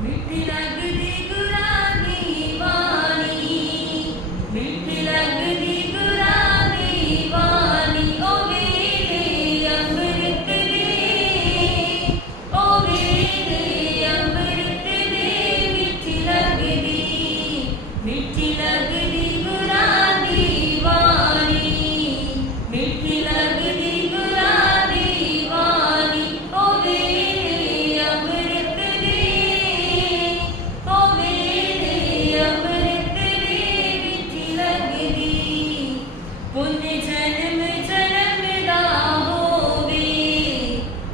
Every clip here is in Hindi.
मिठी लगदी गुलाबी वाली, मिठी लगदी गुलाबी वाली, ओ वेले अमृत दे, ओ वेले अमृत दे, मिठी लगदी गुलाबी वाली, मिठी लगदी गुलाबी वाली, ओ वेले अमृत दे, ओ वेले अमृत दे, मिठी लगदी। पुण्य जन्म जन्म दा होवे,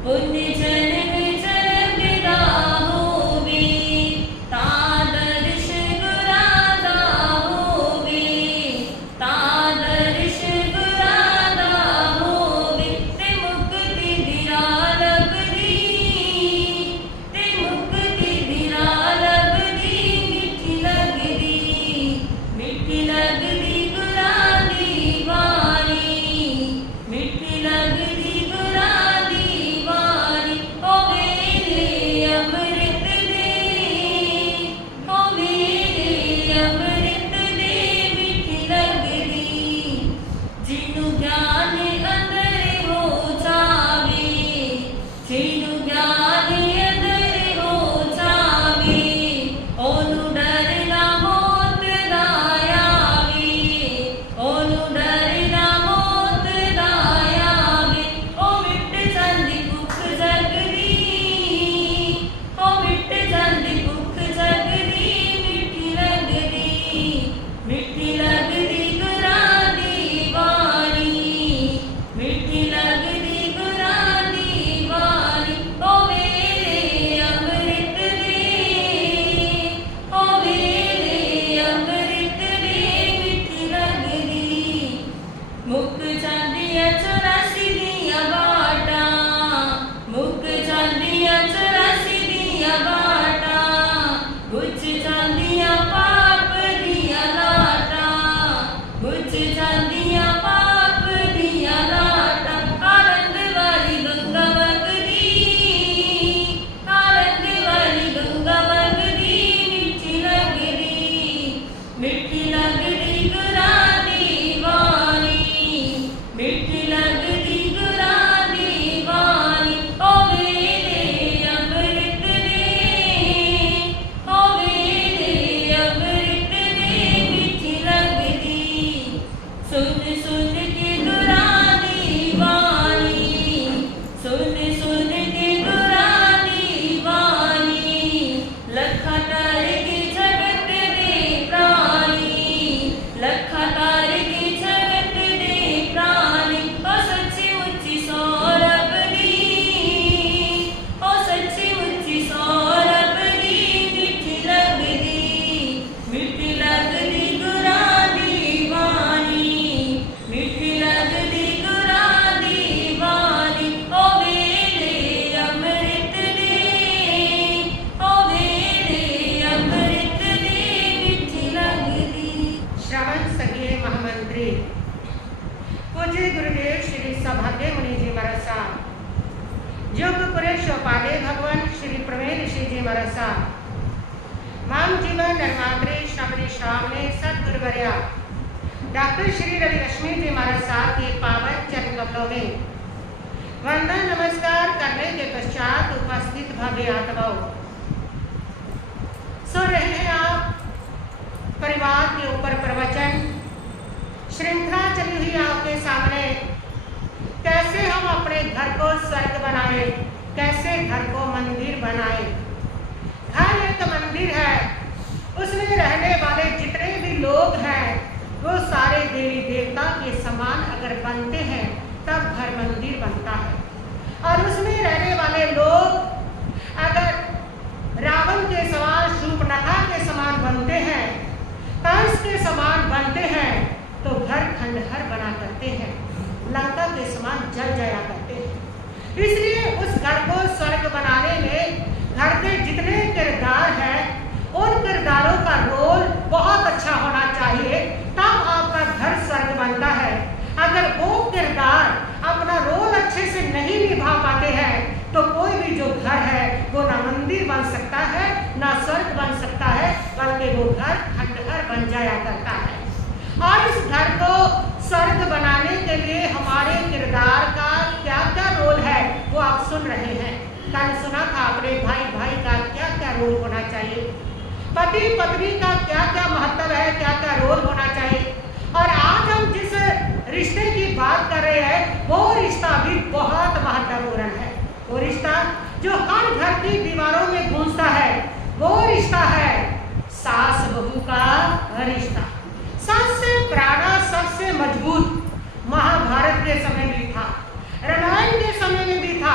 पुण्य जन्म जन्म दा होवे, तां दर्श गुरा दा होवे, तां दर्श गुरा दा होवे, ते मुक्ति दिरा लभदी, ते मुक्ति दिरा लभदी, मिठी लगदी गुलाबी वाली, मिठी लगदी गुलाबी वाली, ओ वेले अमृत दे, ओ वेले अमृत दे, मिठी लगदी। जिन्नू ज्ञान अंदर हो जावे, जिन्नू ज्ञान अंदर हो जावे, ओनू डर ना मौत दा आवे, ओनू डर ना मौत दा आवे, ओ मिट जांदी भुख जगदी, ओ मिट जांदी भुख जगदी, मिठी लगदी गुलाबी वाली, मिठी लगदी गुलाबी वाली, ओ वेले अमृत दे, ओ वेले अमृत दे, मिठी लगदी। मुक जांदियां 84 दियां बाटां, मुक जांदियां 84 दियां बाटां, बुझ जांदियां पाप दियां लाटां, बुझ जांदियां पाप दियां लाटां, आनंद वाली गंगा वगदी, आनंद वाली गंगा वगदी, मिठी लगदी गुलाबी वाली, मिठी लगदी गुलाबी वाली, ओ वेले अमृत दे, ओ वेले अमृत दे, मिठी लगदी। सुन सुन के गुलाबी वाली, सुन सुन के गुलाबी वाली, लखा तार के जगत दे प्राणी, लखा तार के जगत दे प्राणी, ओ सच्ची मुच्ची सौरभ दी, ओ सच्ची मुच्ची सौरभ दी, मिठी लगदी गुलाबी वाली, मिठी लगदी गुलाबी वाली, ओ वेले अमृत दे, ओ वेले अमृत दे, मिठी लगदी। श्रवण संज्ञे महामंत्री पूज्य गुरुदेव श्री सौभाग्य मुनि जी महाराज साहब, योग पुरुष उपाध्याय भगवान श्री प्रवीण ऋषि जी महाराज साहब, माम जीवन निर्मात्री शबरी श्रावणी सदगुरुवर्या डॉक्टर श्री रवि रश्मि जी महाराज साहब के पावन चरण कमलों में वंदन नमस्कार करने के पश्चात उपस्थित भव्य आत्माओं, सुन रहे हैं आप परिवार के ऊपर प्रवचन श्रृंखला चली हुई आपके सामने। कैसे हम अपने घर को स्वर्ग बनाए, कैसे घर को मंदिर बनाए। घर एक मंदिर है, उसमें रहने वाले जितने भी लोग हैं वो सारे देवी देवता के समान अगर बनते हैं तब घर मंदिर बनता है। और उसमें रहने वाले लोग अगर रावण के समान, शूर्पणखा के समान बनते हैं, कंस के समान बनते हैं, तो घर खंडहर बना करते हैं, लंका के समान जल जाया करते हैं। इसलिए उस घर को स्वर्ग बनाने में घर के जितने किरदार हैं उन किरदारों का रोल बहुत अच्छा होना चाहिए, तब आपका घर स्वर्ग बनता है। अगर वो किरदार अपना रोल अच्छे से नहीं निभा पाते हैं तो कोई भी जो घर है वो ना मंदिर बन सकता है, ना स्वर्ग बन सकता है, बल्कि वो घर खंडहर बन जाया करता है। और इस घर को स्वर्ग बनाने के लिए हमारे किरदार का क्या क्या रोल है वो आप सुन रहे हैं। कल सुना था आपने भाई भाई का क्या क्या रोल होना चाहिए, पति पत्नी का क्या क्या महत्व है, क्या क्या रोल होना चाहिए। और आज हम जिस रिश्ते की बात कर रहे हैं वो रिश्ता भी बहुत महत्वपूर्ण है। वो रिश्ता जो हर घर की दीवारों में गूंजता है वो रिश्ता है सास बहू का रिश्ता। सबसे पुराना, सबसे मजबूत महाभारत के समय भी था, रामायण के समय में भी था,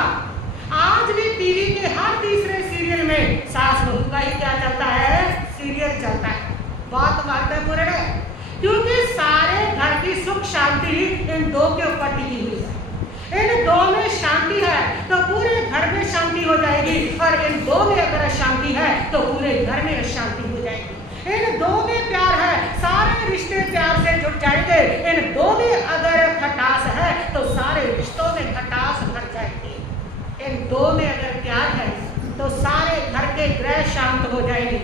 आज भी टीवी के हर तीसरे सीरियल में सास बहू का ही क्या चलता है, सीरियल चलता है। बहुत महत्वपूर्ण है क्योंकि सारे घर की सुख शांति इन दो के ऊपर टिकी हुई है। इन दो में शांति है तो पूरे घर में शांति हो जाएगी, और इन दो में अगर अशांति है तो पूरे घर में अशांति हो जाएगी। इन दो में प्यार है, सारे रिश्ते प्यार से जुड़ जाएंगे। इन दो में अगर खटास है तो सारे रिश्तों में खटास भर जाएगी। इन दो में अगर प्यार है तो सारे घर के ग्रह शांत हो जाएंगे,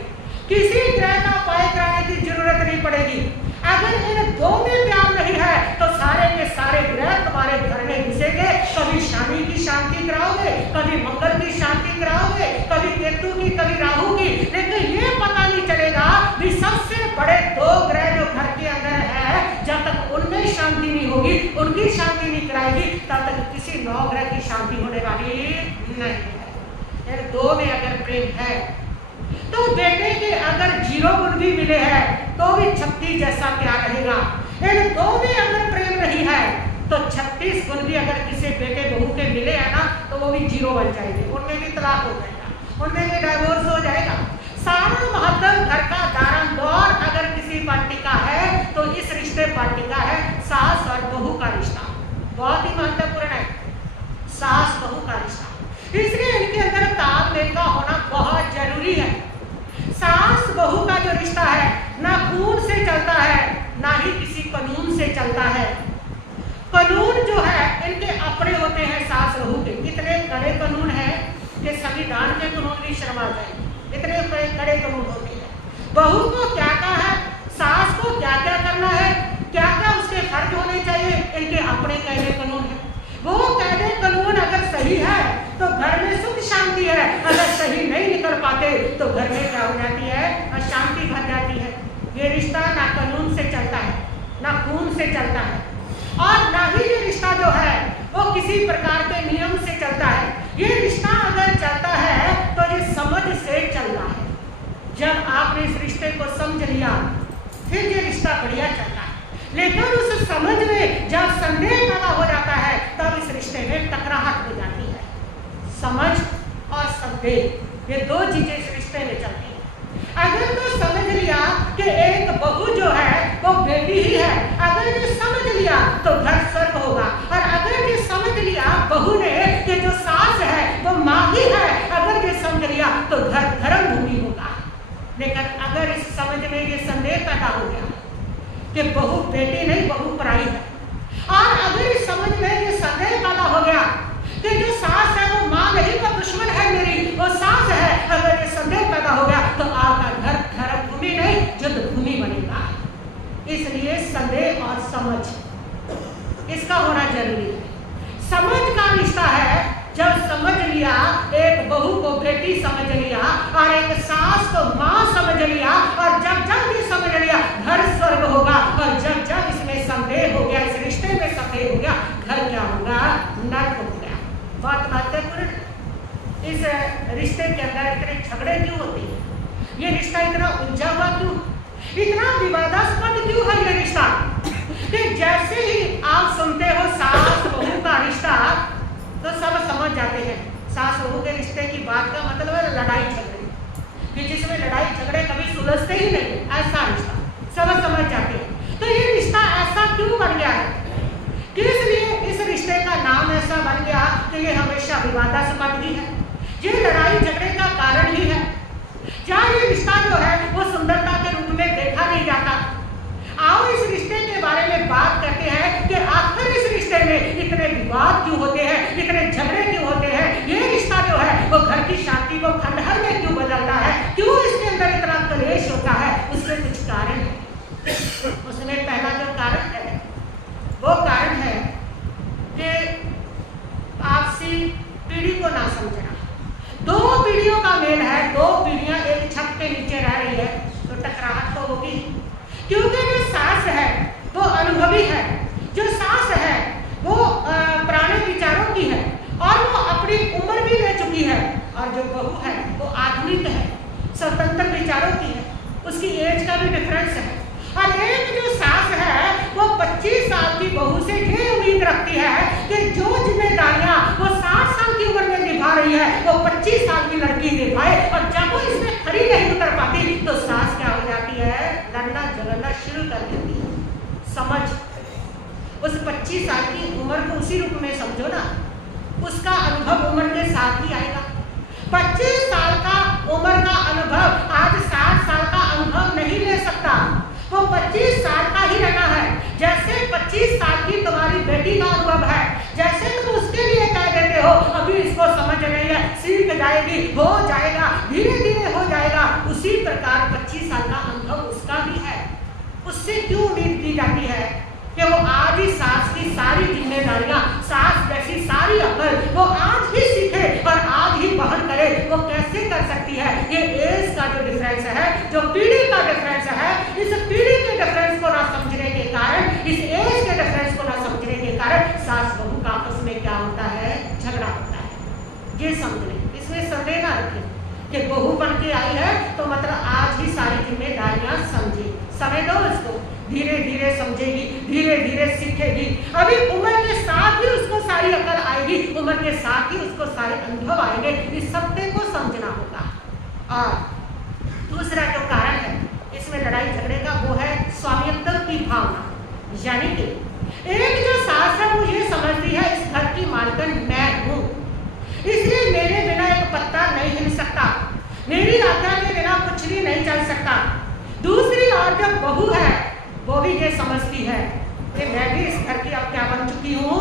किसी ग्रह का उपाय कराने की जरूरत नहीं पड़ेगी। अगर इन दो में प्यार नहीं है तो सारे के सारे ग्रह तुम्हारे घर में घुसेंगे। कभी शनि की शांति कराओगे, कभी मंगल की शांति कराओगे, कभी केतु की, कभी राहु की, लेकिन ये पता नहीं चलेगा कि सबसे बड़े दो ग्रह जो घर के अंदर है, जब तक उनमें शांति नहीं होगी, उनकी शांति नहीं कराएगी, तब तक किसी नौ ग्रह की शांति होने वाली नहीं है। इन दो में अगर प्रेम है तो बेटे के अगर 0 गुण भी मिले हैं तो भी 36 जैसा प्यार रहेगा। इन दो में अगर प्रेम नहीं है तो 36 गुण भी अगर किसी बेटे बहू के मिले हैं ना तो वो भी 0 बन जाएंगे, उनमें भी तलाक हो जाएगा, उनमें भी डाइवोर्स हो जाएगा। सारा महत्व घर का दारन दौर अगर किसी पार्टी का है तो इस रिश्ते पार्टी का है सास और बहू का रिश्ता। बहुत ही महत्वपूर्ण है सास बहू का रिश्ता, इसलिए इनके अंदर तालमेल का होना बहुत जरूरी है। सास बहू का जो रिश्ता है ना खून से चलता है ना ही किसी कानून से चलता है। कानून जो है इनके अपने होते हैं सास बहू के, इतने कड़े कानून हैं कि संविधान के कानून भी शर्मा जाए, इतने कड़े कानून होते हैं। बहू को क्या क्या है, सास को क्या क्या करना है, क्या क्या उसके फर्ज होने चाहिए, इनके अपने कायदे कानून है। वो कायदे कानून अगर सही है तो घर में सुख शांति है, अगर सही नहीं निकल पाते तो घर में क्या हो जाती है, अशांति भर जाती है। ये रिश्ता ना कानून से चलता है ना खून से चलता है, और ना ही ये रिश्ता जो है वो किसी प्रकार के नियम से चलता है। ये रिश्ता अगर चलता है तो ये समझ से चल रहा है। जब आपने इस रिश्ते को समझ लिया फिर ये रिश्ता बढ़िया चलता है, लेकिन उस समझ में जब संदेह पैदा हो जाता है तब इस रिश्ते में टकराहट हो जाती है। समझ और संदेह ये दो चीजें इस रिश्ते में चलती हैं। अगर तो समझ लिया कि एक बहू जो है वो बेटी ही है, अगर ये समझ लिया तो घर स्वर्ग होगा, और अगर ये समझ लिया बहू ने कि जो सास है वो माँ ही है, अगर ये समझ लिया तो घर धर्म भूमि होगा। लेकिन अगर इस समझ में ये संदेह पैदा हो गया कि बहू बेटी नहीं बहू पराई है, और अगर इस समझ में ये संदेह पैदा हो गया कि जो सास है वो माँ नहीं वो दुश्मन है मेरी, वो सास है, अगर ये संदेह पैदा हो गया तो आपका घर धर्म भूमि नहीं युद्ध भूमि बनेगा। इसलिए संदेह और समझ इसका होना जरूरी है। समझ का रिश्ता है जब समझ लिया, एक बहू को बेटी समझ लिया और एक सास को माँ समझ लिया, और जब जब ये समझ लिया घर स्वर्ग होगा, और जब जब इसमें संदेह हो गया, इस रिश्ते में संदेह हो गया, घर क्या होगा, नर्क हो गया। बहुत महत्वपूर्ण इस रिश्ते के अंदर इतने झगड़े क्यों होते हैं, ये रिश्ता इतना उलझा हुआ क्यों, इतना विवादास्पद क्यों है ये रिश्ता, कि जैसे ही आप सुनते हो सास बहू का रिश्ता तो सब समझ जाते हैं सास बहू के रिश्ते की बात का मतलब है लड़ाई झगड़े, कि जिसमें लड़ाई झगड़े कभी सुलझते ही नहीं, ऐसा रिश्ता सब समझ जाते हैं। तो ये रिश्ता ऐसा क्यों बन गया है, किस लिए इस रिश्ते का नाम ऐसा बन गया कि ये हमेशा विवादास्पद ही है, ये लड़ाई झगड़े का कारण ही है। जहाँ ये रिश्ता जो है वो सुंदरता के रूप में देखा नहीं जाता। आओ इस रिश्ते के बारे में बात करते हैं कि आखिर इस रिश्ते में इतने विवाद क्यों होते हैं, इतने झगड़े क्यों होते हैं, ये रिश्ता जो है वो घर की शांति को खंडहर में क्यों दो पीढ़ियां एक छत के नीचे रह रही है तो टकराहट तो होगी, क्योंकि जो सास है वो अनुभवी है, जो सास है वो पुराने विचारों की है और वो अपनी उम्र भी ले चुकी है, और जो बहू है वो आधुनिक है, स्वतंत्र विचारों की है, उसकी एज का भी डिफरेंस है। और एक जो सास है वो 25 साल की बहू से ये उम्मीद रखती है कि जो जिम्मेदारियां वो 60 साल की उम्र में निभा रही है वो 25 साल की लड़की निभाए, और जब वो इसमें खड़ी नहीं उतर पाती तो सास क्या हो जाती है, लड़ना झगड़ना शुरू कर देती है। समझ, उस 25 साल की उम्र को उसी रूप में समझो ना, उसका अनुभव उम्र के साथ ही आएगा। 25 साल का उम्र का अनुभव आज 60 साल का अनुभव नहीं ले सकता, वो 25 साल का ही रहना है। जैसे 25 साल की तुम्हारी बेटी का अनुभव है, जैसे तुम उसके लिए कह देते हो अभी इसको समझ नहीं है, सीख जाएगी, हो जाएगा, धीरे धीरे हो जाएगा, उसी प्रकार 25 साल का अनुभव उसका भी है। उससे क्यों उम्मीद की जाती है कि वो आज ही सास की सारी जिम्मेदारियां, सास जैसी सारी अकल वो आज ही सीखे और आज ही वहन करे? वो कैसे कर सकती है? ये एज का जो डिफरेंस है, जो पीढ़ी का डिफरेंस है, इस पीढ़ी के डिफरेंस को ना समझने के कारण, इस एज के डिफरेंस को ना समझने के कारण सास बहू का आपस में क्या होता है, झगड़ा होता है। ये समझ लें, इसमें संदेह ना रखें कि बहू बन के आई है तो मतलब आज ही सारी जिम्मेदारियां समझे। समय दो इसको, धीरे धीरे समझेगी, धीरे धीरे सीखेगी। अभी उम्र के साथ ही उसको सारी अकल आएगी, उम्र के साथ ही उसको सारे अनुभव आएंगे। इस सबके को समझना होगा। और दूसरा जो कारण है इसमें लड़ाई झगड़े का वो है स्वामित्व की भावना, यानी कि एक जो सास है वो ये समझती है इस घर की मालकिन मैं हूँ, इसलिए मेरे बिना एक पत्ता नहीं हिल सकता, मेरी आज्ञा के बिना कुछ भी नहीं चल सकता। दूसरी ओर जब बहू है वो भी ये समझती है कि मैं भी इस घर की अब क्या बन चुकी हूँ,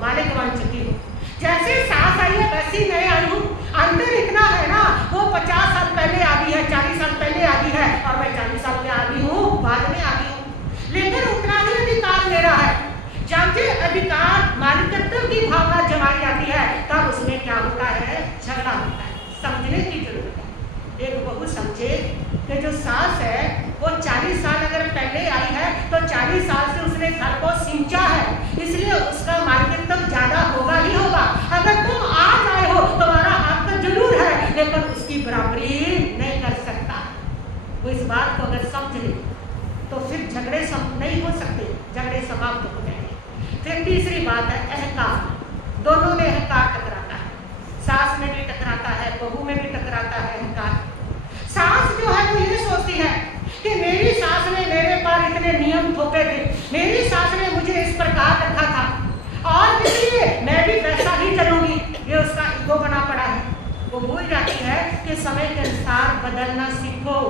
मालिक बन चुकी हूँ। जैसे सास आई है वैसी मैं आई हूँ। अंतर इतना है ना, वो 50 साल पहले आ गई है, 40 साल पहले आ गई है, और मैं 40 साल में आ गई हूँ, बाद में आ गई हूँ, लेकिन उतना ही अधिकार मेरा है। जब ये अधिकार मालिकत्व की भावना जमाई जाती है तब उसमें क्या होता है, झगड़ा होता है। समझने की जरूरत है। एक बहू समझे कि जो सास है वो 40 साल अगर पहले आई है तो 40 साल से उसने घर को सिंचा है, इसलिए उसका मालिकत्व ज्यादा होगा ही होगा। अगर तुम आज आए हो तुम्हारा हक तो जरूर है, लेकिन उसकी बराबरी नहीं कर सकता। वो इस बात को अगर समझ ले तो फिर झगड़े नहीं हो सकते, झगड़े समाप्त हो जाएंगे। फिर तीसरी बात है अहंकार। दोनों में अहंकार टकराता है, सास में भी टकराता है, बहू में भी टकराता है अहंकार। सास जो है वो ये सोचती है कि मेरी सास ने मेरे पर इतने नियम थोपे थे, मेरी सास ने मुझे इस प्रकार रखा था और इसलिए मैं भी वैसा ही चलूंगी। ये उसका ईगो बना पड़ा है। वो भूल जाती है कि समय के अनुसार बदलना सीखो।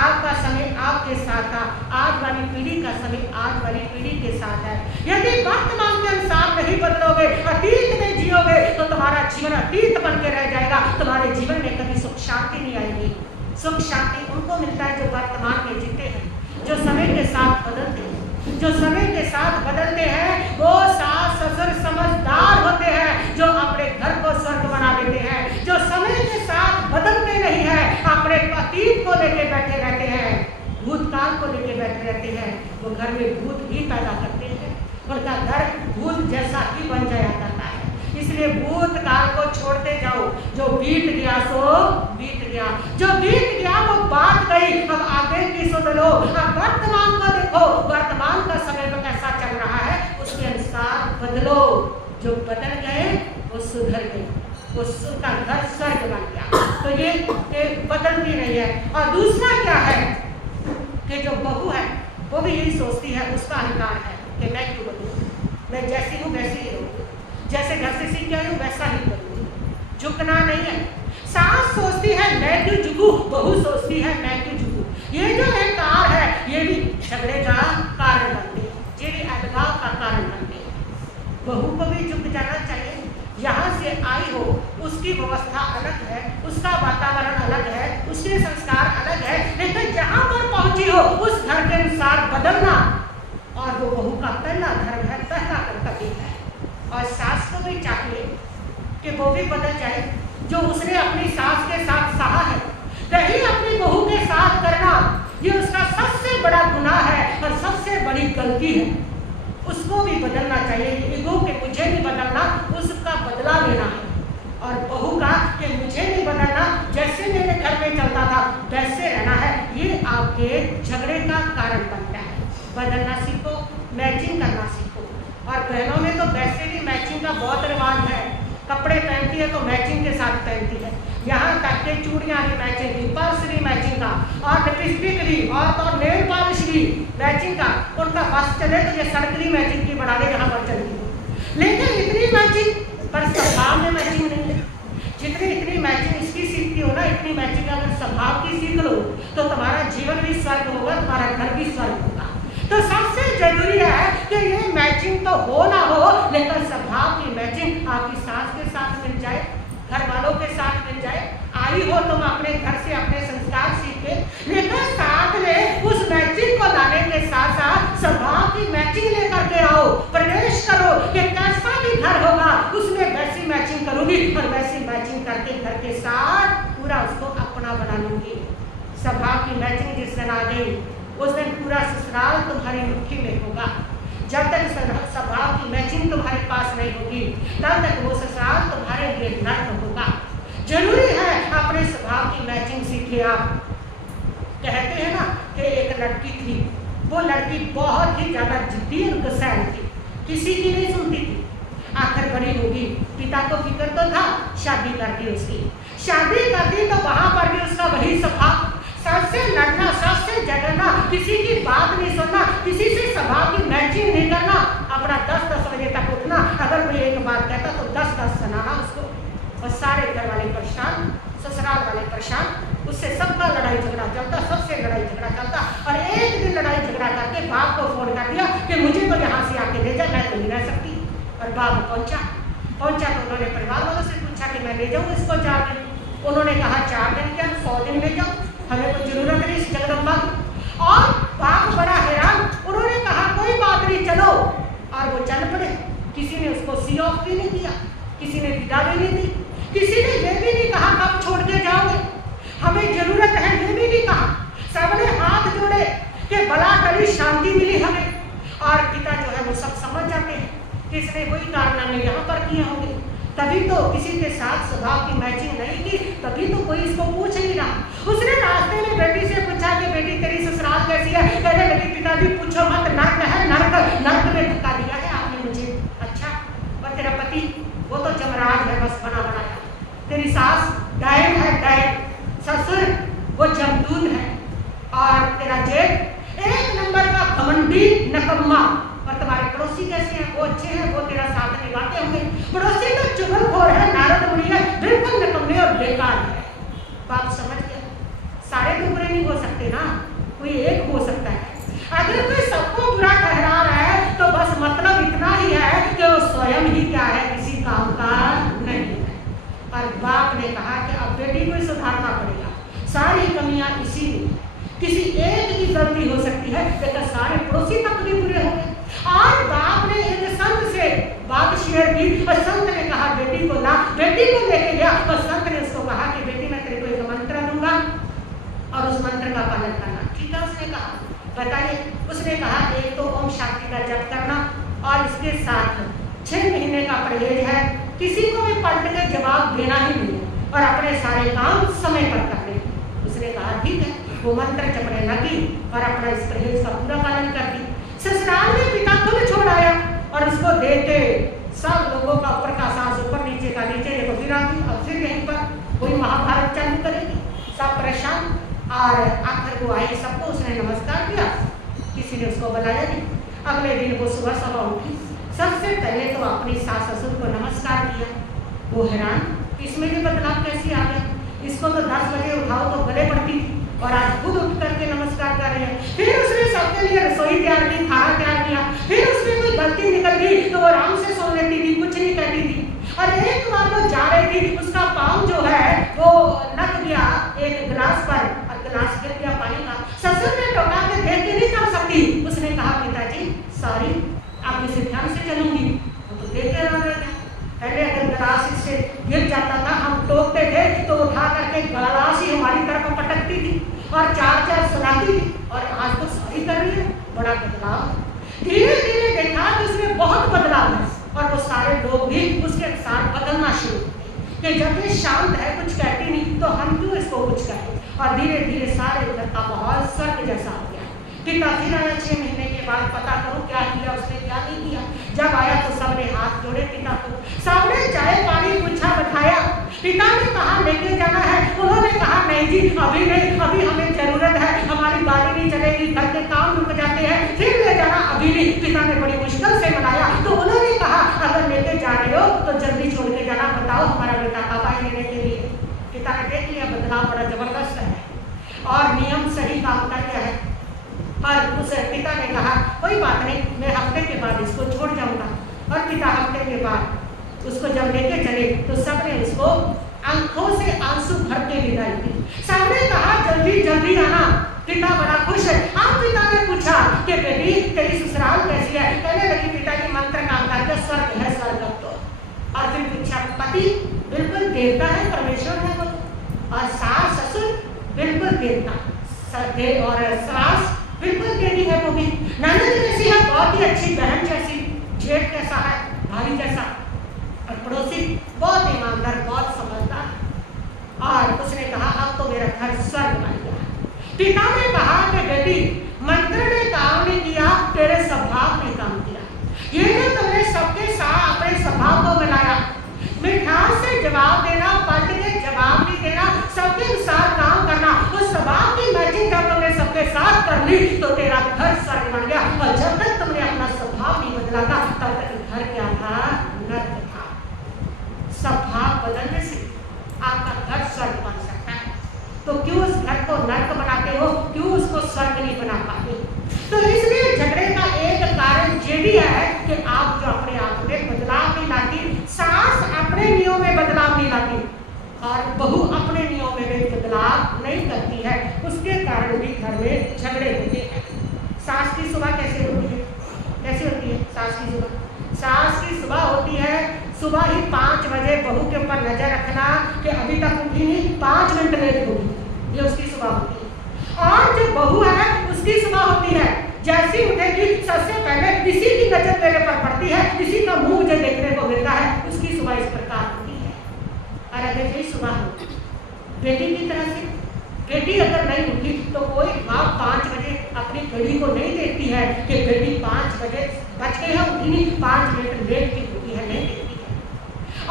आपका समय आपके साथ था, आज वाली पीढ़ी का समय आज वाली पीढ़ी के साथ है। यदि वर्तमान के अनुसार नहीं बदलोगे, अतीत में जियोगे तो तुम्हारा जीवन अतीत बन के रह जाएगा। तुम्हारे जीवन में कभी सुख शांति नहीं आएगी। सुख शांति उनको मिलता है जो वर्तमान में जीते हैं, जो समय के साथ बदलते हैं। जो समय के साथ बदलते हैं वो सास ससुर समझदार होते हैं, जो अपने घर को स्वर्ग बना देते हैं। जो समय के साथ बदलते नहीं है, अपने अतीत को लेके बैठे रहते हैं, भूतकाल को लेके बैठे रहते हैं, वो घर में भूत ही पैदा करते हैं। उनका घर भूत जैसा ही बन जाया करता है। इसलिए भूतकाल को छोड़ते जाओ। जो बीत गया सो बीत गया, जो बीत गया वो बात गई, अब आगे की सुन लो। अब वर्तमान को देखो, वर्तमान का समय में कैसा चल रहा है, उसके अनुसार बदलो। जो बदल गए वो सुधर गए, वो उसका घर स्वर्ग बन गया। तो ये बदलती नहीं है। और दूसरा क्या है कि जो बहू है वो भी यही सोचती है, उसका अहंकार है कि मैं क्यों बदलूं, मैं जैसी हूँ वैसी ही रहूँ, जैसे घर से सीख गई हूँ वैसा ही करूँ, झुकना नहीं है। सास सोचती है मैं क्यों झुकूं, बहू सोचती है मैं क्यों झुकूं। ये जो अहंकार है ये भी झगड़े का कारण बनते हैं, ये भी अलगाव का कारण बनते हैं। बहू को भी झुक जाना चाहिए। यहाँ से आई हो, उसकी व्यवस्था अलग है, उसका वातावरण अलग है, उसके संस्कार अलग है, लेकिन जहाँ पर पहुंची हो उस घर के अनुसार बदलना और वो बहू का पहला धर्म है, पहला कर्तव्य है। और सास को भी चाहिए कि वो भी बदल जाए। जो उसने अपनी सास के साथ सहा है, गलती है उसको भी बदलना चाहिए। ईगो के मुझे नहीं बदलना, उसका बदला लेना है। और बहू का कि मुझे नहीं बदलना, जैसे मेरे घर में चलता था वैसे रहना है, ये आपके झगड़े का कारण बनता है। बदलना सीखो, मैचिंग करना सीखो। और बहनों में तो वैसे भी मैचिंग का बहुत रिवाज है, कपड़े पहनती है तो मैचिंग के साथ पहनती है, यहाँ तक के चूड़ियाँ भी मैचिंग की, पर्स भी मैचिंग का, और लिपस्टिक भी, और तो नेल पॉलिश भी मैचिंग का। उनका बस चले तो ये सड़क भी मैचिंग की बढ़ा दे, यहाँ पर चलती। लेकिन इतनी मैचिंग पर स्वभाव में मैचिंग नहीं है। इतनी मैचिंग इसकी सीखती हो ना, इतनी मैचिंग अगर स्वभाव की सीख लो तो तुम्हारा जीवन भी स्वर्ग होगा, तुम्हारा घर भी स्वर्ग होगा। तो सबसे जरूरी है कि ये मैचिंग तो हो ना हो, लेकिन स्वभाव की मैचिंग आपकी सास के साथ मिल जाए, घर वालों के साथ मिल जाए। आई हो तुम अपने घर से अपने संस्कार सीख के, लेकिन साथ में उस मैचिंग को लाने के साथ साथ स्वभाव की मैचिंग लेकर के आओ, प्रवेश करो कि कैसा भी घर होगा उसमें वैसी मैचिंग करूंगी, और वैसी मैचिंग करके घर के साथ पूरा उसको अपना बना लूंगी। स्वभाव की मैचिंग जिस दिन आ गई उस दिन पूरा ससुराल तुम्हारी मुट्ठी में होगा। जब तक स्वभाव की मैचिंग तुम्हारे पास नहीं होगी तब तक वो ससुराल तुम्हारे लिए नर्क होगा। जरूरी है अपने स्वभाव की मैचिंग सीखिए आप। कहते हैं ना कि एक लड़की थी, वो लड़की बहुत ही ज्यादा जिद्दी और गुस्सैल थी, किसी की नहीं सुनती थी। आखिर बड़ी होगी, पिता को फिक्र तो था, शादी कर दी उसकी। शादी कर दी तो वहां पर भी उसका वही स्वभाव, सबसे लड़ना, सबसे झगड़ना, किसी की बात नहीं सुनना, किसी से स्वभाव की मैचिंग नहीं करना, अपना 10-10 बजे तक उठना, अगर कोई एक बात कहता तो 10-10 सुनाना उसको। और सारे घर वाले परेशान, ससुराल वाले परेशान, उससे सबका लड़ाई झगड़ा चलता, सबसे लड़ाई झगड़ा चलता। और एक दिन लड़ाई झगड़ा करके बाप को फोन कर दिया कि मुझे तो यहाँ से आके ले जा, मैं तो नहीं रह सकती। और बाप पहुंचा तो उन्होंने परिवार वालों से पूछा कि मैं ले जाऊँ इसको 4 दिन। उन्होंने कहा 4 दिन क्या 100 दिन ले जाओ, हमें कोई जरूरत नहीं इस जगदम्बा की। और बाप बड़ा हैरान, उन्होंने कहा कोई बात नहीं चलो, और वो चल पड़े। किसी ने उसको सी ऑफ भी नहीं दिया, किसी ने विदा भी नहीं दी, किसी ने ये भी नहीं कहा कब छोड़ के जाओगे, हमें जरूरत है ये भी नहीं कहा। सबने हाथ जोड़े कि बला टली, शांति मिली हमें। और पिता जो है वो सब समझ जाते हैं कि इसने कोई कारनामे यहाँ पर किए होंगे, तभी तो किसी के साथ स्वभाव की मैचिंग नहीं की, तभी तो कोई इसको पूछ नहीं रहा। उसने रास्ते में बेटी से पूछा कि बेटी तेरी ससुराल कैसी है? कहने लगी पिताजी पूछो मत, नर्क है, नर्क में धक्का दिया है आपने मुझे। अच्छा, और तेरा पति वो तो जमराज है, बस बना बनाया। तेरी सास डायन है, डायन। ससुर वो जमदूत है, और तेरा जेठ 1 नंबर का घमंडी नकम्मा। और तुम्हारे पड़ोसी कैसे हैं? वो अच्छे हैं, वो तेरा साथ निभाते होंगे। पड़ोसी तो चुगलखोर है, नारद मुनि है, बिल्कुल नकम्मे और बेकार है। बाप समझ गया, सारे तो बुरे नहीं हो सकते ना, कोई एक हो सकता है। अगर कोई सबको बुरा ठहरा रहा है तो बस मतलब इतना ही है कि वो स्वयं ही क्या है, किसी काम का नहीं है। और बाप ने कहा कि अब बेटी को सुधारना पड़ेगा, सारी कमियां इसी में, किसी एक की गलती हो सकती है लेकिन सारे पड़ोसी तक भी बुरे होंगे। आज बाप ने एक संत से बात शेयर की, और संत ने कहा बेटी को ला, बेटी को लेके गया, और संत ने उसको कहा कि बेटी मैं तेरे को एक मंत्र दूंगा और उस मंत्र का पालन करना। ठीक है, उसने कहा बताइए। उसने कहा एक तो ओम शांति का जप करना, और इसके साथ 6 महीने का परहेज है, किसी को भी पलट के जवाब देना ही नहीं है, और अपने सारे काम समय पर करने। उसने कहा ठीक है, वो मंत्र जपने लगी और अपना इस परहेज का पूरा पालन कर दी। ससुराल में पिता खुद छोड़ आया, और उसको देख के सब लोगों का ऊपर का सांस ऊपर, नीचे का नीचे, ये तो फिर आ गई, और फिर यहीं पर कोई महाभारत चालू करेगी, सब परेशान। और आखिर वो आई, सबको उसने नमस्कार किया, किसी ने उसको बुलाया नहीं। अगले दिन वो सुबह उठी, सबसे पहले तो अपनी सास ससुर को नमस्कार किया। वो हैरान, इसमें भी बदलाव कैसे आ गया? इसको तो 10 बजे उठाओ तो गले पड़ती थी, और आज खुद उठ करके नमस्कार कर रही है। फिर उसने सबके लिए रसोई तैयार की, खाना तैयार किया। फिर उसमें कोई गलती निकल गई तो वो आराम से सुन लेती थी, कुछ नहीं कहती थी। और एक बार वो जा रही थी, उसका पाँव जो है वो लग गया एक गिलास पर, और गिलास गिर गया पानी का। ससुर ने टोका के देख के नहीं कर सकती, उसने कहा पिताजी सॉरी, आप इसे ध्यान से चलूंगी। वो तो देखे रह रहे थे, पहले अगर गिलास इससे गिर जाता था हम टोकते थे तो उठा करके गिलास ही हमारी तरफ पटकती थी और 4-4 सुनाती थी, और आज तो सॉरी कर रही है, बड़ा बदलाव। सारे लोग भी उसके अनुसार बदलना शुरू कि जब ये शांत है, कुछ कहती नहीं, तो हम क्यों इसको कुछ कहें। और धीरे धीरे सारे घर का माहौल स्वर्ग जैसा हो गया। पिता फिर आया 6 महीने के बाद, पता करो क्या किया उसने, क्या नहीं किया। जब आया तो सबने हाथ जोड़े पिता को, सबने चाय पानी पूछा, बैठाया। पिता ने कहा लेके जाना है, उन्होंने कहा नहीं जी अभी नहीं, अभी हमें जरूरत है, हमारी गाड़ी नहीं चलेगी, घर के काम रुक जाते हैं, फिर ले जाना, अभी नहीं। पिता ने बड़ी मुश्किल से मनाया, तो उन्होंने कहा अगर लेके जा रहे हो तो जल्दी छोड़ के जाना, बताओ हमारा बेटा कब आए लेने के लिए। पिता ने देख लिया बदलाव बड़ा जबरदस्त है और नियम सही काम कर गया है। और उस पिता ने कहा कोई बात नहीं, मैं हफ्ते के बाद इसको छोड़ जाऊंगा। और पिता हफ्ते के बाद उसको जब लेके चले तो सबने उसको आंखों से आंसू भर के विदाई दी। सबने कहा जल्दी जल्दी आना। पिता बड़ा खुश है। अब पिता ने पूछा कि बेटी तेरी ससुराल कैसी है। कहने लगी पिता की मंत्र काम करके स्वर्ग है, स्वर्ग अब तो। और फिर पूछा पति बिल्कुल देवता है, परमेश्वर है वो, और सास ससुर बिल्कुल देवता, और सास बिल्कुल देवी है वो भी। ननद कैसी है, बहुत ही अच्छी, बहन जैसी, जेठ कैसा है, भाई जैसा, और पड़ोसी बहुत ईमानदार, बहुत समझदार। और उसने कहा अब तो मेरा घर स्वर्ग बन गया। पिता ने कहा कि बेटी मंत्र ने काम नहीं किया, तेरे स्वभाव ने काम किया। ये जो तुमने सबके साथ अपने स्वभाव को मिलाया, मिठास से जवाब देना, पलट के जवाब नहीं देना, सबके अनुसार काम करना, उस स्वभाव की मैचिंग जब तुमने सबके साथ कर ली तो तेरा घर स्वर्ग बन गया। और जब तक तुमने अपना स्वभाव नहीं बदला था तब तक घर क्या था, नर्क था। स्वभाव बदलने से आपका घर स्वर्ग बन सकता है। तो क्यों उस घर को नर्क बनाते हो, क्यों उसको स्वर्ग नहीं बना पाते। तो इसलिए झगड़े का एक कारण ये भी है कि आप जो अपने आप में बदलाव नहीं लाती, सास अपने नियमों में बदलाव नहीं लाती और बहू अपने नियमों में बदलाव नहीं करती है, उसके कारण भी घर में झगड़े होते हैं। सास की सुबह कैसे होती है, कैसे होती है सास की सुबह? सास की सुबह होती है सुबह ही 5 बजे बहू के ऊपर नजर रखना कि अभी तक उठी नहीं, 5 मिनट लेट होगी, ये उसकी सुबह होती है। और जो बहू है उसकी सुबह होती है जैसी उठेगी सबसे पहले इसी की नजर मेरे पर पड़ती है, इसी का मुंह मुझे देखने को मिलता है, उसकी सुबह इस प्रकार होती है। और अगर यही सुबह हो बेटी की तरह से, बेटी अगर नहीं उठी तो कोई माँ 5 बजे अपनी घड़ी को नहीं देखती है कि बेटी 5 बजे बच गई है, उठी नहीं, 5 मिनट लेट की होती है, नहीं देखती है।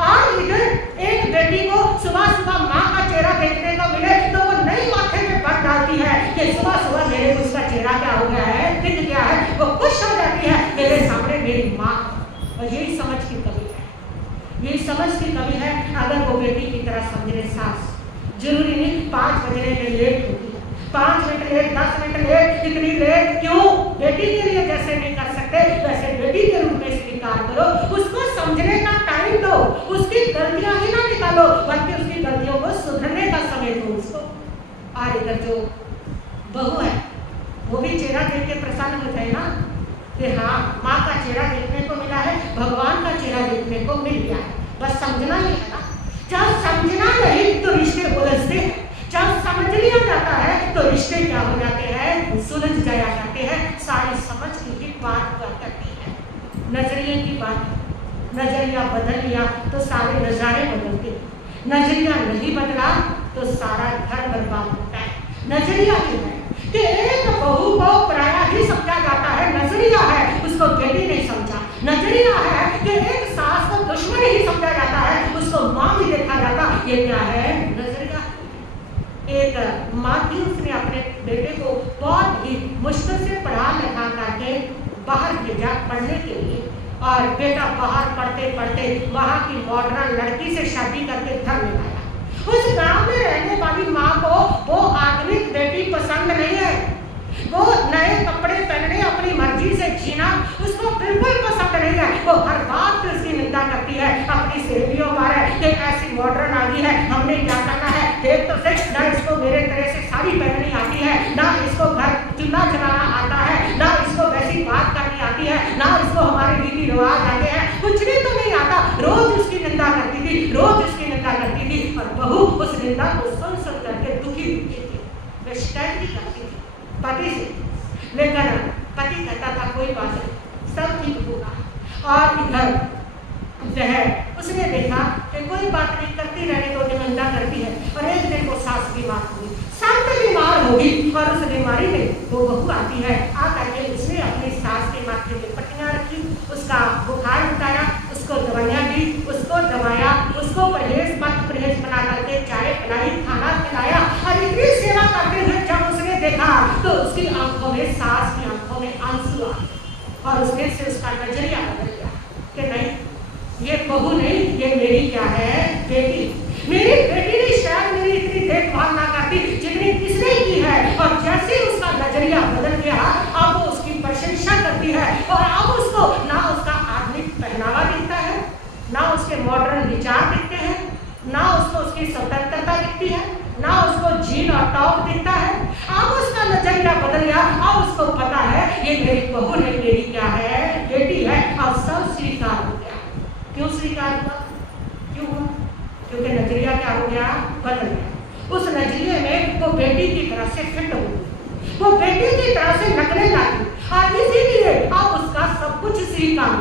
और इधर एक बेटी को सुबह सुबह माँ का चेहरा देखने को मिले तो वो नई माथे में बट डालती है कि सुबह सुबह मेरे को उसका चेहरा क्या हो गया है, दिख गया है, वो खुश हो जाती है मेरे सामने मेरी माँ। और यही समझ की कमी है, यही समझ की कमी है। अगर वो बेटी की तरह समझे सास, जरूरी नहीं 5 बजने में लेट होती है, 5 मिनट लेट, 10 मिनट लेट, इतनी लेट क्यों? बेटी के लिए जैसे नहीं कर सकते वैसे बेटी के रूप में स्वीकार करो, उसको समझने का टाइम दो, उसकी गलतियां ही ना निकालो बल्कि उसकी गलतियों को सुधरने का समय दो उसको। और इधर जो बहू है वो भी चेहरा देख के प्रसन्न हो जाए ना कि हाँ माँ का चेहरा देखने को मिला है, भगवान का चेहरा देखने को मिल गया है। बस समझना ही है ना। जब समझना नहीं तो रिश्ते उलझते हैं, जब समझ लिया जाता है तो रिश्ते क्या हो जाते हैं, सुलझ जाया जाते हैं। सारी समझ की बात करती है, नजरिए की बात। नजरिया बदल लिया तो सारे नजारे बदलते, नजरिया नहीं बदला तो सारा घर बर्बाद होता है। नजरिया क्यों है कि एक बहू को पराया ही समझा जाता है, नजरिया है उसको बेटी नहीं समझा। नजरिया है कि एक सास को दुश्मन ही समझा जाता है, उसको माँ भी देखा जाता। ये क्या है, नजरिया। एक माँ थी, उसने अपने बेटे को बहुत ही मुश्किल से पढ़ा लिखा करके बाहर भेजा पढ़ने के लिए, और बेटा बाहर पढ़ते पढ़ते वहाँ की मॉडर्न लड़की से शादी करके घर में आया। उस गांव में रहने वाली माँ को वो आधुनिक बेटी पसंद नहीं है, वो नए कपड़े पहनने अपनी मर्जी से जीना उसको बिल्कुल पसंद नहीं है। वो हर बात पे उसकी निंदा करती है, अपनी सहेलियों पर कि ऐसी मॉडर्न आ गई है, हमने क्या करना है, देख तो सही, ना इसको मेरे तरह से साड़ी पहननी आती है, ना इसको घर चूल्हा जलाना आता है, ना इसको वैसी बात करनी आती है, ना इसको हमारे रीति रिवाज आते हैं, कुछ भी तो नहीं आता। रोज उसकी निंदा करती थी, रोज उसकी निंदा करती थी, और बहू उस निंदा को सुन सुन करके दुखी होती थी, वे शिकायत भी करती थी पति से। लेकिन पति कहता था कोई बात नहीं, सब ठीक होगा। और इधर वह उसने देखा कि कोई बात नहीं, करती रहने तो निंदा करती है। और एक दिन वो सास बीमार हुई, शांत बीमार होगी और उस बीमारी में वो बहू आती है। आकर के उसने अपनी सास के माथे में पट्टियां रखी, उसका बुखार उतारा, उसको दवाइयाँ दी, उसको दबाया, उसको परहेज बना करके चाय पिलाई, खाना खिलाया। और इतनी सेवा करते हुए जब उसने देखा तो उसकी आंखों में, सास की आंखों में आंसू आ गए और उसने से उसका नजरिया बदल गया कि नहीं, ये बहू नहीं, ये मेरी क्या है, बेटी। मेरी बेटी ने शायद मेरी इतनी देखभाल ना करती जितनी इसने की है। और जैसे उसका नजरिया बदल गया, अब वो उसकी प्रशंसा करती है। और अब उसको ना उसका आधुनिक पहनावा दिखता है, ना उसके मॉडर्न विचार दिखते हैं, ना उसको उसकी स्वतंत्रता दिखती है, ना उसको जीन और टॉप दिखता है। अब उसका नजरिया बदल गया। अब उसको पता है ये मेरी बहू नहीं, मेरी क्या है, बेटी है। और सब स्वीकार हो गया। क्यों स्वीकार हुआ? क्यों हुआ? क्योंकि नजरिया क्या हो गया, बदल गया। उस नजरिए में वो बेटी की तरह से फिट हो गई, वो बेटी की तरह से नकले लगी और इसीलिए अब उसका सब कुछ स्वीकार।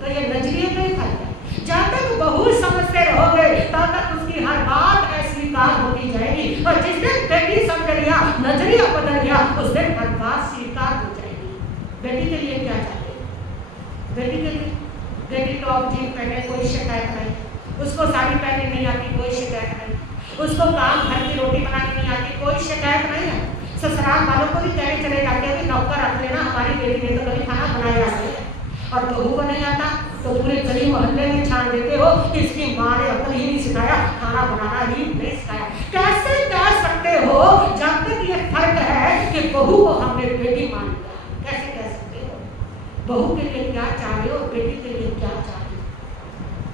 तो ये नजरिए पे ही फर्क है। जब तक बहू समझते रहोगे तब तक उसकी हर बात अस्वीकार होती जाएगी। और जिस दिन बेटी समझ लिया, नजरिया बदल गया, उस दिन हर बात स्वीकार हो जाएगी। बेटी के लिए क्या चाहते हैं? बेटी के लिए बेटी टॉप जीन पहने, कोई शिकायत नहीं। उसको साड़ी पहनने नहीं आती, कोई शिकायत नहीं। उसको काम घर की रोटी बनानी नहीं आती, कोई शिकायत नहीं है। ससुराल वालों को भी कहने चले जाते हैं नौकर रख लेना, हमारी बेटी ने तो कभी खाना बनाया नहीं है। और बहू को नहीं आता तो पूरे गली मोहल्ले में छान देते हो कि इसकी माँ ने अकल ही नहीं सिखाया, खाना बनाना ही नहीं सिखाया। कैसे कह सकते हो जब तक ये फर्क है कि बहू को हमने बेटी मान लिया? कैसे कह सकते हो? बहू के लिए क्या चाहिए और बेटी के लिए क्या चाहिए,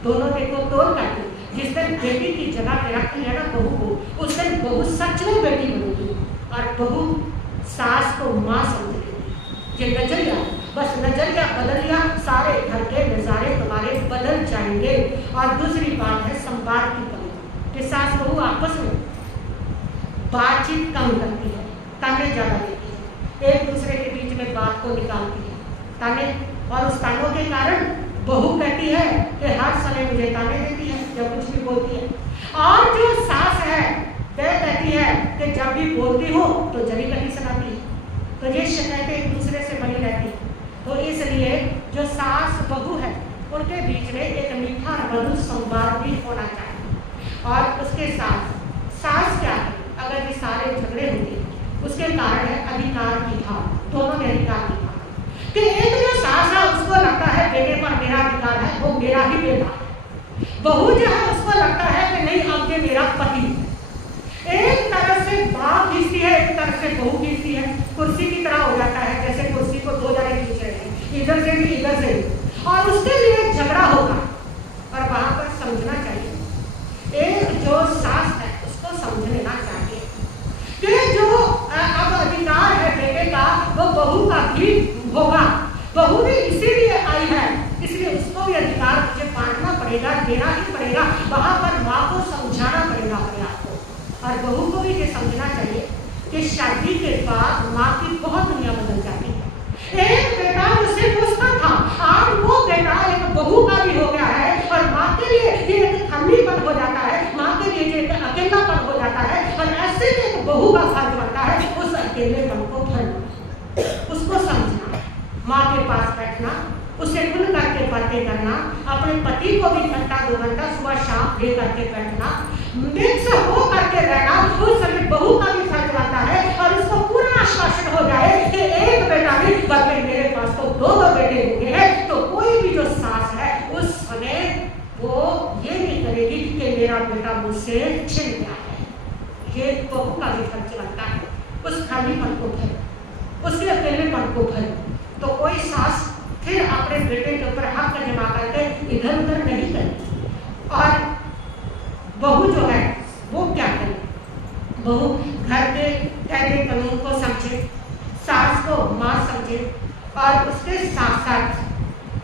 दोनों देखो तोड़ काटे। जिस दिन बेटी की जगह पे रख लिया ना बहू को, उस दिन बहू सच में बेटी बनेगी और बहू सास को माँ समझेगी। ये नजरिया, बस नजरिया बदल गया, सारे घर के नजारे तुम्हारे बदल जाएंगे। और दूसरी बात है संवाद की कमी, कि सास बहू आपस में बातचीत कम करती है, ताने ज्यादा देती है, एक दूसरे के बीच में बात को निकालती है, ताने। और उस तानों के कारण बहू कहती है कि हर समय मुझे ताने देती है जब कुछ भी बोलती है। और जो सास है वह कहती है कि जब भी बोलती हो तो जली कटी सुनाती है। तो ये शिकायतें एक दूसरे से बनी रहती है। तो इसलिए जो सास बहू है उनके बीच में एक मीठा मधुर संवाद भी होना चाहिए। और उसके साथ सास क्या है, अगर ये सारे झगड़े होंगे उसके कारण है अधिकार की भाव, दोनों में अधिकार की भाव। कि एक जो सास है उसको लगता है बेटे पर मेरा अधिकार है, वो मेरा ही बेटा है। बहू जो है उसको लगता है कि नहीं अब ये मेरा पति है। एक तरह से माँ खींचती है, एक तरह से बहू खींचती है, कुर्सी की तरह हो जाता है। जैसे कुर्सी को दो जने खींच रहे हैं, इधर से भी इधर से भी, और उसके लिए झगड़ा होगा। और वहां पर समझना चाहिए, एक जो सास है उसको समझ लेना चाहिए कि जो अब अधिकार है बेटे का वो बहू का भी होगा। बहू भी इसीलिए आई है, इसलिए उसको भी अधिकार मुझे बांटना पड़ेगा, देना ही पड़ेगा। वहां पर माँ को समझाना पड़ेगा अपने आप को। और बहू को भी ये समझना चाहिए कि शादी के बाद माँ की बहुत दुनिया बदल जाती है। एक बेटा जो सिर्फ उसका था, आज वो बेटा एक बहू का भी हो गया है। और माँ के लिए ये एक खालीपन हो जाता है, माँ के लिए ये एक अकेलापन हो जाता है। और ऐसे में एक बहू का फर्ज बनता है उस अकेलेपन को भरना, उसको समझना, माँ के पास बैठना, उससे खुल करके बातें करना, अपने पति को भी घंटा 2 घंटा सुबह शाम ले करके बैठना, मिक्स हो करके रहना। उस समय बहू का भी फर्ज बनता है और उसको पूरा आश्वासन हो जाए कि एक बेटा नहीं बल्कि मेरे पास तो 2 बेटे होंगे हैं। तो कोई भी जो सास है उस समय वो ये नहीं करेगी कि मेरा बेटा मुझसे छिन गया है। ये बहू का भी फर्ज बनता है, उस खालीपन को भरे, उसके अकेलेपन को भरे। तो कोई सास फिर अपने बेटे के ऊपर हक जमा करके इधर उधर नहीं करेगी। और बहू जो है वो क्या करे, बहू घर के कायदे कानून को समझे, सास को माँ समझे और उसके साथ साथ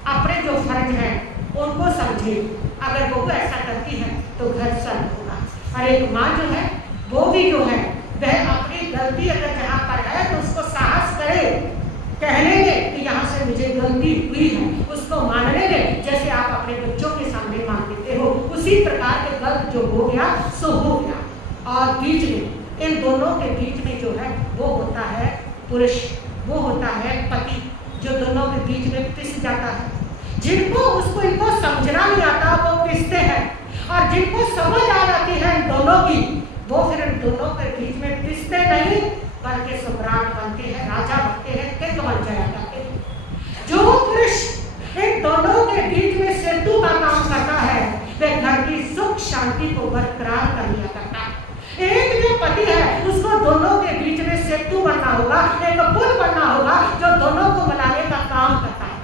अपने जो फर्ज हैं उनको समझे। अगर बहू ऐसा करती है तो घर स्वर्ग होगा। और एक माँ जो है वो भी जो है वह अपनी गलती अगर जहाँ पर है तो उसको साहस करे, कहने में कि यहाँ से मुझे गलती हुई है, उसको मानने में। जैसे आप अपने बच्चों के सामने जो हो गया सो हो गया। और बीच में इन दोनों के बीच में जो है वो होता है पुरुष, वो होता है पति, जो दोनों के बीच में पिस जाता है। जिनको उसको इनको समझना नहीं आता वो पिसते हैं, और जिनको समझ आ जाती है इन दोनों की, वो फिर इन दोनों के बीच में पिसते नहीं बल्कि सम्राट बनते हैं, राजा बनते हैं, किंग बन जाया करते हैं। जो पुरुष इन दोनों के बीच में सेतु का काम करता है वह घर की सुख शांति को बरकरार कर लिया करता है। एक जो पति है उसको दोनों के बीच में सेतु बनना होगा, एक पुल बनना होगा जो दोनों को मिलाने का काम करता है।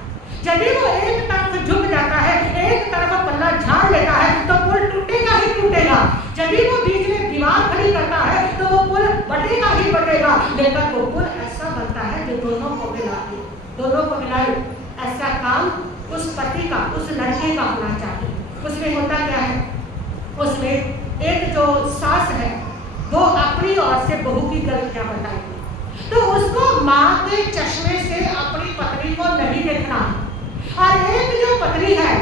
यदि वो एक तरफ झुक जाता है, एक तरफ पल्ला झाड़ लेता है तो पुल टूटेगा ही टूटेगा। यदि वो बीच में दीवार खड़ी करता है तो वो पुल बटेगा ही बटेगा, लेकिन वो पुल ऐसा बनता है जो दोनों को मिलाए, दोनों को मिलाए। ऐसा काम उस पति का, उस लड़के का होना चाहिए। उसमें होता क्या है, उसमें एक जो सास है वो अपनी ओर से बहू की गलतियां बताएगी तो उसको माँ के चश्मे से अपनी पत्नी को नहीं देखना, और एक जो पत्नी है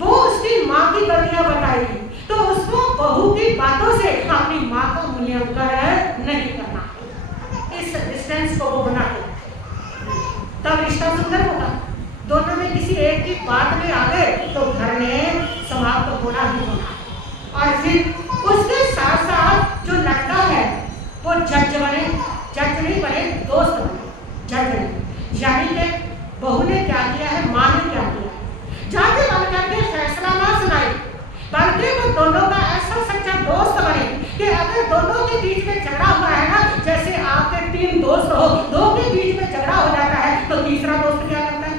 वो उसकी माँ की गलतियां बताएगी तो उसको बहू की बातों से अपनी माँ का मूल्यांकन नहीं करना। इस डिस्टेंस को वो बना के तब रिश्ता सुंदर होगा। दोनों में किसी एक की बात में आ गए तो घर में समाप्त होना ही होना। और फिर उसके साथ साथ जो लड़का है वो जज बने, जज नहीं बने, दोस्त बने, जज नहीं। यानी कि बहू ने क्या किया है, माँ ने क्या किया है, जज बन करके फैसला ना सुनाए बल्कि वो दोनों का ऐसा सच्चा दोस्त बने कि अगर दोनों के बीच में झगड़ा हुआ है ना, जैसे आपके 3 दोस्त हो, 2 के बीच में झगड़ा हो जाता है तो तीसरा दोस्त क्या करता है,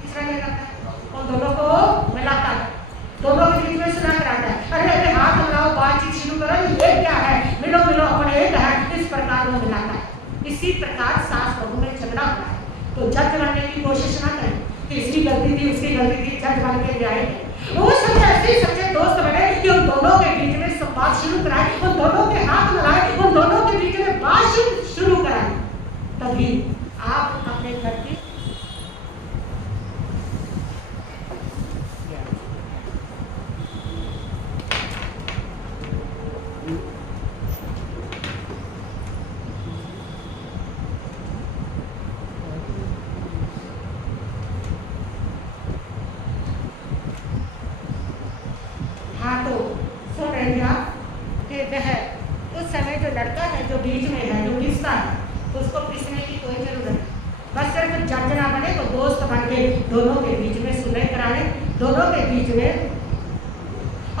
तीसरा क्या करता है, उन दोनों को मिलाता है, दोनों के बीच में सुना कराता है। अरे अरे हाथ मिलाओ, बातचीत शुरू करो, ये क्या है, मिलो मिलो अपने एक है, इस प्रकार वो मिलाता है। इसी प्रकार सास बहू में झगड़ा हुआ है तो जज बनने की कोशिश ना करें कि इसकी गलती थी, उसकी गलती थी, जज बन के जाएंगे। वो सब ऐसे सच्चे दोस्त बने कि उन दोनों के बीच में सब बात शुरू कराए, उन दोनों के हाथ मिलाए, उन दोनों के बीच में बात शुरू कराए, तभी आप अपने घर की उस समय जो लड़का है जो बीच में है, जो पिसता है, उसको पिसने की कोई जरूरत नहीं। बस सिर्फ जज ना बने तो दोस्त बन के दोनों के बीच में सुलह कराए, दोनों के बीच में,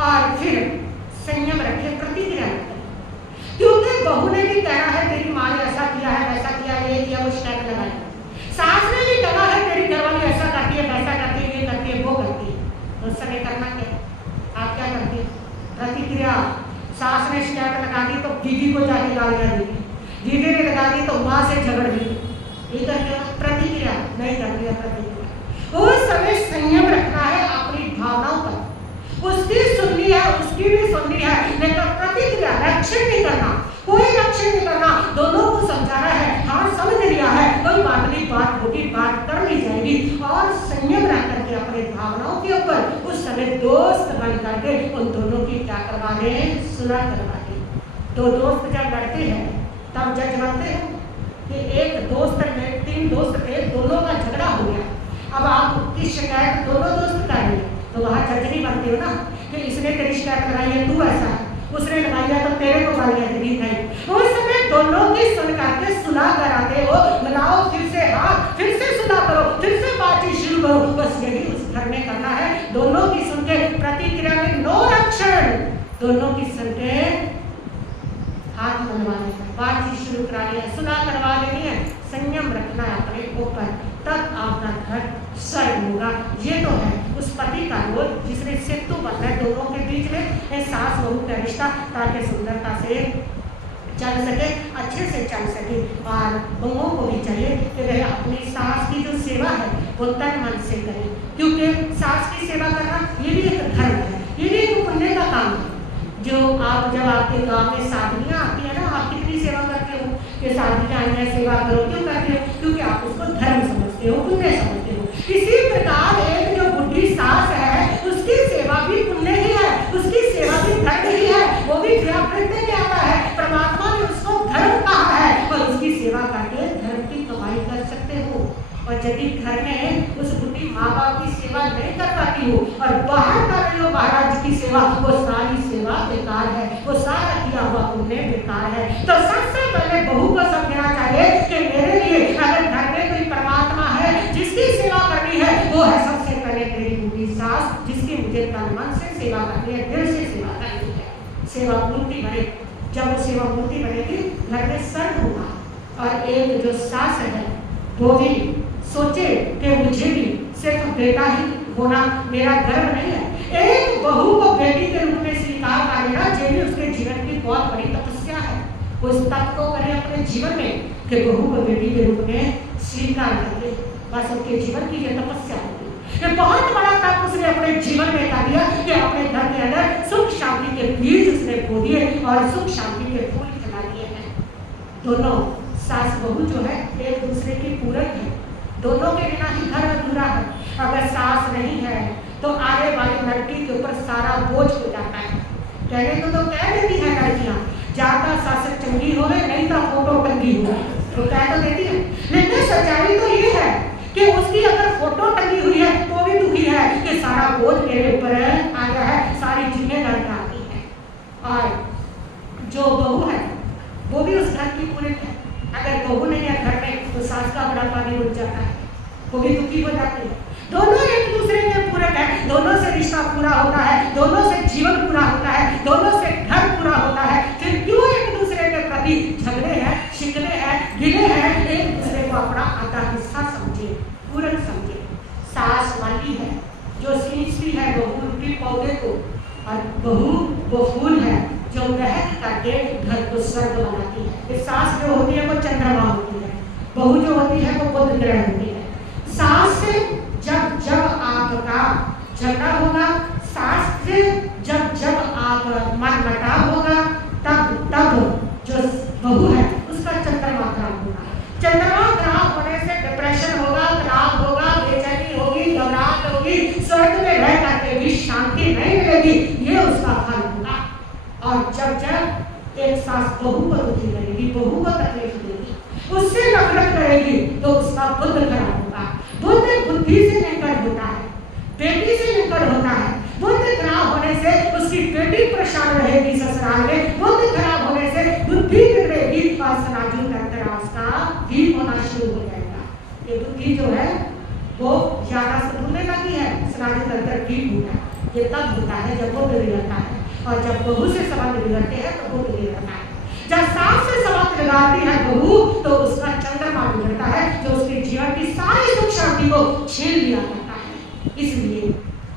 और फिर संयम रखे, प्रतिक्रिया रखे। क्योंकि बहू ने भी कहना है तेरी माँ ने ऐसा किया है, वैसा किया, ये किया, वो शिकायत लगाई। सास ने भी कहना है तेरी घरवाली ऐसा करती है, वैसा करती है, ये करती है, वो करती है। तो उस समय करना क्या, आप क्या करती है, प्रतिक्रिया। सास ने शिकायत लगा दी तो दीदी को जाके गालियां दी, दीदी ने लगा दी तो माँ से झगड़ दी, ये करके प्रतिक्रिया नहीं करती है। प्रतिक्रिया उस समय संयम रखना है अपनी भावनाओं पर, उसकी सुननी है, उसकी भी सुननी है, लेकिन प्रतिक्रिया रक्षण नहीं करना, कोई रक्षण नहीं करना। दोनों को समझाना है, हाँ समझ लिया है, कोई बात नहीं, बात होगी, बात कर ली जाएगी, और संयम रख करके अपने भावनाओं के ऊपर उस समय दोस्त बन करके उन दोनों की क्या करवा दे, सुलह करवा दे। 2 दोस्त जब लड़ते हैं तब जज बनते हैं कि एक दोस्त में 3 दोस्त थे, दोनों का झगड़ा हो गया, अब आपकी शिकायत दोनों दोस्त करेंगे तो वहाँ जज नहीं बनते हो ना कि इसने तेरी शिकायत लगाई है, तू ऐसा है, उसने लगाई है तो तेरे को गालियां दी नहीं। उस समय दोनों की सुन करके सुलह कराते हो, मिलाओ, फिर से हाथ, फिर से सुलह करो, फिर से बातचीत शुरू करो। बस यही उस घर में करना है। दोनों की सुन के प्रतिक्रिया में नो रक्षण, दोनों की सुन के हाथ मनवाने हैं, बातचीत शुरू करानी है, सुलह करवा लेनी है, संयम रखना है अपने ऊपर, तब आपका घर स्वर्ग होगा। ये तो है उस पति का रोल जिसने सेतु बनना है दोनों के बीच में, सास बहू का रिश्ता, ताकि सुंदरता से चल सके, अच्छे से चल सके। और बहुओं को भी चाहिए कि वह अपनी सास की जो सेवा है वो तन मन से करें, क्योंकि सास की सेवा करना ये भी एक धर्म है, ये भी एक पुण्य का काम है। जो आप जब आपके गांव में शादियाँ आती है ना, आप कितनी सेवा करते हो कि शादियाँ आई हैं, सेवा करो, क्यों करते हो, क्योंकि आप उसको धर्म समझते हो, पुण्य समझते हो। इसी प्रकार एक जो बुढ़ी सास है उसकी सेवा भी पुण्य ही है, उसकी सेवा भी धर्म ही है। सेवा, वो सारी सेवा बेकार है, वो सारा किया हुआ पुण्य बेकार है। तो सबसे पहले बहू को समझना चाहिए कि मेरे लिए अगर घर में कोई परमात्मा है जिसकी सेवा करनी है, वो है सबसे पहले मेरी बूढ़ी सास, जिसकी मुझे तन मन से सेवा करनी है, दिल से सेवा करनी है। सेवा मूर्ति बने, जब वो सेवा मूर्ति बनेगी घर में सर्व होगा। और एक जो सास है वो भी सोचे कि मुझे भी सिर्फ बेटा ही होना मेरा गर्व नहीं है। एक बहू को बेटी के रूप में स्वीकार कर लेना ये भी उसके जीवन की बहुत बड़ी तपस्या है। उस तप को करें अपने जीवन में कि बहू को बेटी के रूप में स्वीकार कर ले, बस उनके जीवन की ये तपस्या होगी। ये बहुत बड़ा तप उसने अपने जीवन में कर दिया कि अपने घर के अंदर सुख शांति के बीज उसने बो दिए और सुख शांति के फूल खिला दिए हैं। दोनों सास बहू जो है एक दूसरे की पूरक है, दोनों के बिना ही घर अधूरा है। अगर सास नहीं है तो आने वाली लड़की के ऊपर सारा बोझ हो जाता है। कहने को तो कह देती है लड़कियां, ज्यादा सास चंगी हो नहीं तो फोटो टंगी हो, तो कह तो देती है, लेकिन सच्चाई तो ये है कि उसकी अगर फोटो टंगी हुई है तो भी दुखी है कि सारा बोझ मेरे ऊपर आ गया है, सारी जिम्मेदारी आती है। और जो बहू है वो भी उस घर की पूरक है। अगर बहू नहीं है घर में तो सास का बड़ा पानी उठ जाता है, वो भी दुखी हो जाती है। दोनों एक दूसरे के पूरक है, दोनों से रिश्ता पूरा होता है, दोनों से जीवन पूरा होता है, दोनों से घर पूरा होता है। फिर क्यों एक दूसरे के प्रति झगड़े हैं, शिकवे हैं, गिले हैं? एक दूसरे को अपना आधा हिस्सा समझे, पूरक समझे। सास वाली है जो सींचती है बहू के पौधे को, और बहू वो फूल है जो महक करके घर को स्वर्ग बनाती है। सास जो होती है वो चंद्रमा होती है, बहू जो होती है वो बुध ग्रह होती है। सास से जब जब आपका झगड़ा होगा, सास से जब जब आप मनमुटाव होगा, तब तब जो बहू है उसका चंद्रमा खराब होगा। चंद्रमा खराब होने से डिप्रेशन होगा, तनाव होगा, बेचैनी होगी, घबराहट होगी, स्वर्ग में रह करके भी शांति नहीं मिलेगी, ये उसका फल होगा। और जब जब एक सास बहू को दुखी करेगी, बहू को तकलीफ देगी, उससे नफरत करेगी, तो उसका बुद्ध खराब होगा। बुद्ध बुद्धि से निकट होता है, बेटी से निकट होता है। बुद्ध खराब होने से उसकी बेटी परेशान रहेगी ससुराल में, बुद्ध खराब होने से बुद्धि बिगड़ेगी और सनातन तंत्र उसका वीक होना शुरू हो जाएगा। ये बुद्धि जो है वो ज्यादा से भूलने लगी है, सनातन तंत्र वीक होगा। ये तब होता है जब बुद्ध बिगड़ता है, और जब बहू से संबंध बिगड़ते हैं तो बुद्ध बिगड़ता है। जब सास से संबंध बिगाड़ती है बहू तो उसका चंद्रमा बिगड़ता है, जो उसके जीवन की सारी सुख शांति को छीन लिया करता है। इसलिए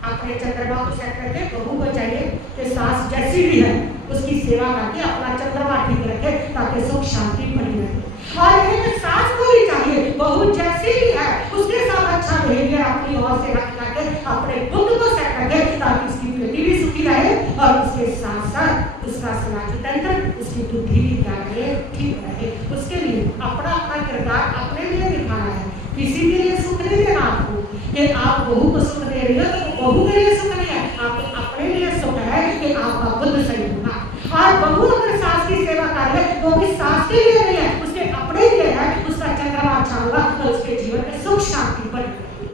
अपने चंद्रमा को सेट करके बहू को चाहिए कि सास जैसी भी है उसकी सेवा करके अपना चंद्रमा ठीक रखे, ताकि सुख शांति बनी रहे। और एक सास को भी चाहिए बहू जैसी भी है उसके साथ अच्छा बिहेवियर अपनी ओर से रख करके अपने बुद्ध को सेट करके, ताकि उसकी बेटी भी सुखी रहे और उसके साथ साथ उसका समाज तंत्र, उसकी बुद्धि भी क्या रहे, ठीक रहे। उसके लिए अपना अपना किरदार अपने लिए दिखाना है। किसी के लिए सुख नहीं देना आपको कि आप बहू को सुख दे रही हो, तो बहू के लिए सुख नहीं है, आप अपने लिए सुख है कि आपका बुद्ध सही होगा। और बहू अगर सास की सेवा कर ले तो भी सास के लिए नहीं है, उसके अपने लिए है, उसका चंद्रमा अच्छा होगा तो उसके जीवन में सुख शांति बढ़ेगी।